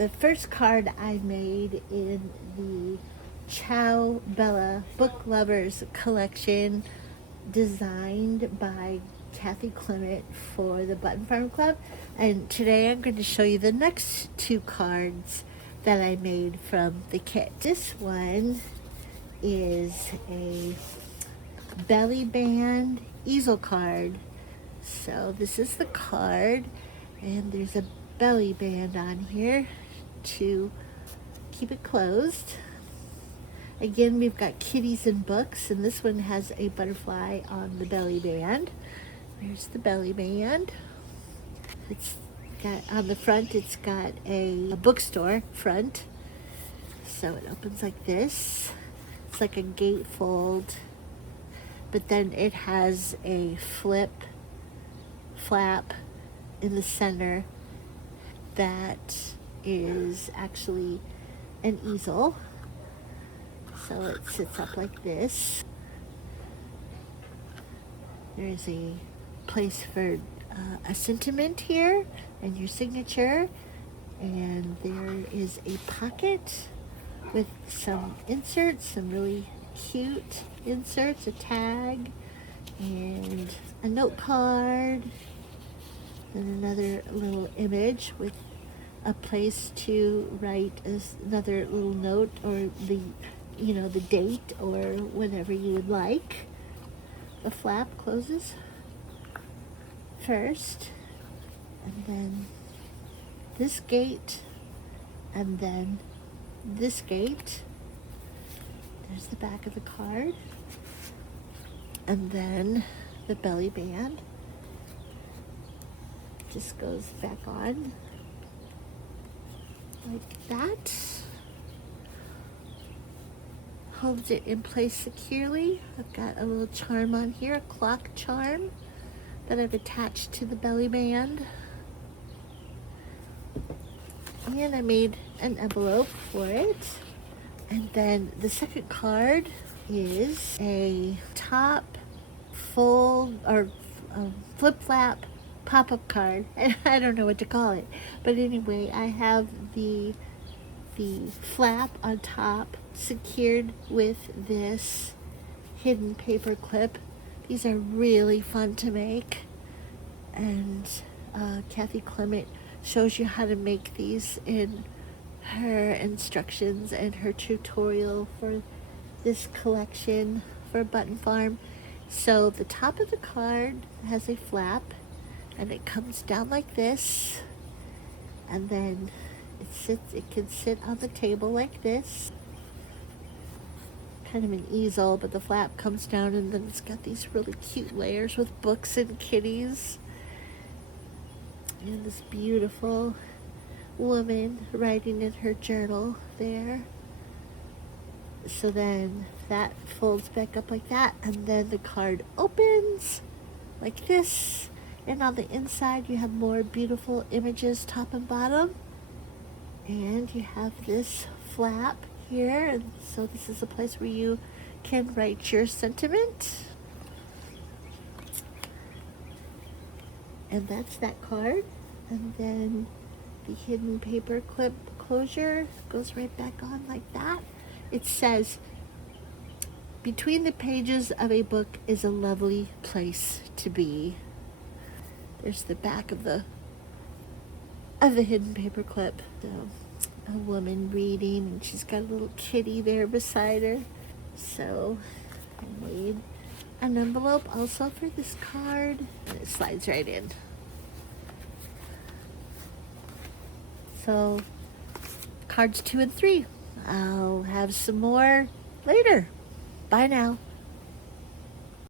the first card I made in the Ciao Bella Book Lovers collection, designed by Kathy Clement for the Button Farm Club. And today I'm going to show you the next two cards that I made from the kit. This one is a belly band easel card. So this is the card, and there's a belly band on here to keep it closed. Again, we've got kitties and books, and this one has a butterfly on the belly band. There's the belly band. It's got on the front, it's got a bookstore front. So it opens like this. It's like a gatefold, but then it has a flap in the center that is actually an easel. So it sits up like this. There's a place for a sentiment here and your signature, and there is a pocket with some inserts, some really cute inserts, a tag and a note card, and another little image with a place to write another little note, or the date, or whatever you would like. The flap closes first, and then this gate, and then this gate. There's the back of the card, and then the belly band just goes back on like that. Holds it in place securely. I've got a little charm on here, a clock charm that I've attached to the belly band. And I made an envelope for it. And then the second card is a top fold or flip-flap pop-up card. I don't know what to call it. But anyway, I have the flap on top secured with this hidden paper clip. These are really fun to make, and Kathy Clement shows you how to make these in her instructions and her tutorial for this collection for Button Farm. So the top of the card has a flap, and it comes down like this, and then it can sit on the table like this, kind of an easel, but the flap comes down, and then it's got these really cute layers with books and kitties, and this beautiful woman writing in her journal there. So then that folds back up like that, and then the card opens like this, and on the inside you have more beautiful images, top and bottom. And you have this flap here, and so this is a place where you can write your sentiment. And that's that card. And then the hidden paper clip closure goes right back on like that. It says, "Between the pages of a book is a lovely place to be." There's the back of the hidden paper clip. So a woman reading, and she's got a little kitty there beside her. So I made an envelope also for this card, and it slides right in. So cards 2 and 3. I'll have some more later. Bye now.